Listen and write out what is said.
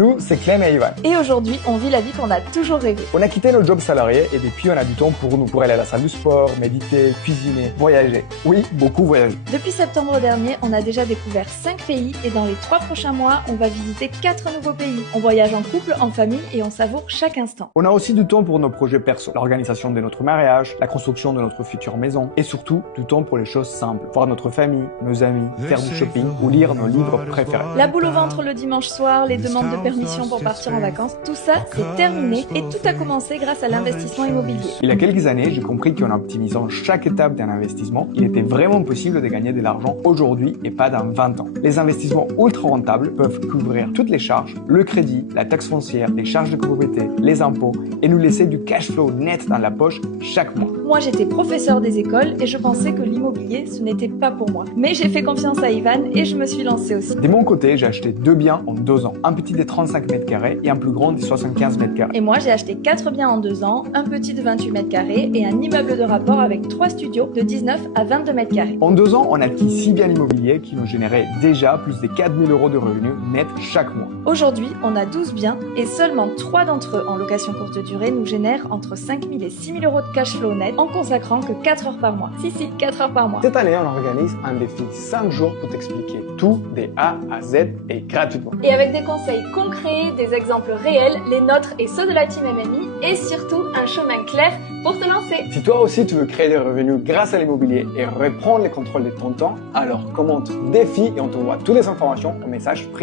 Nous, c'est Clem et Ivan. Et aujourd'hui, on vit la vie qu'on a toujours rêvé. On a quitté nos jobs salariés et depuis, on a du temps pour nous, pour aller à la salle du sport, méditer, cuisiner, voyager. Oui, beaucoup voyager. Depuis septembre dernier, on a déjà découvert 5 pays et dans les 3 prochains mois, on va visiter 4 nouveaux pays. On voyage en couple, en famille et on savoure chaque instant. On a aussi du temps pour nos projets perso, l'organisation de notre mariage, la construction de notre future maison et surtout du temps pour les choses simples, voir notre famille, nos amis, faire du shopping ou lire nos livres préférés. La boule au ventre le dimanche soir, les demandes de permission pour partir en vacances, tout ça, c'est terminé et tout a commencé grâce à l'investissement immobilier. Il y a quelques années, j'ai compris qu'en optimisant chaque étape d'un investissement, il était vraiment possible de gagner de l'argent aujourd'hui et pas dans 20 ans. Les investissements ultra rentables peuvent couvrir toutes les charges, le crédit, la taxe foncière, les charges de propriété, les impôts et nous laisser du cash flow net dans la poche chaque mois. Moi, j'étais professeur des écoles et je pensais que l'immobilier, ce n'était pas pour moi. Mais j'ai fait confiance à Ivan et je me suis lancée aussi. De mon côté, j'ai acheté 2 biens en 2 ans, un petit de 35 mètres carrés et un plus grand de 75 mètres carrés. Et moi, j'ai acheté 4 biens en 2 ans, un petit de 28 mètres carrés et un immeuble de rapport avec 3 studios de 19 à 22 mètres carrés. En 2 ans, on a acquis 6 biens immobiliers qui nous généraient déjà plus de 4 000 € de revenus nets chaque mois. Aujourd'hui, on a 12 biens et seulement 3 d'entre eux en location courte durée nous génèrent entre 5 000 et 6 000 € de cash flow net en consacrant que 4 heures par mois. Si, 4 heures par mois. Cette année, on organise un défi 5 jours pour t'expliquer tout des A à Z et gratuitement. Et avec des conseils concrets, des exemples réels, les nôtres et ceux de la team MMI et surtout un chemin clair pour te lancer. Si toi aussi tu veux créer des revenus grâce à l'immobilier et reprendre le contrôle de ton temps, alors commente défi et on t'envoie toutes les informations au message privé.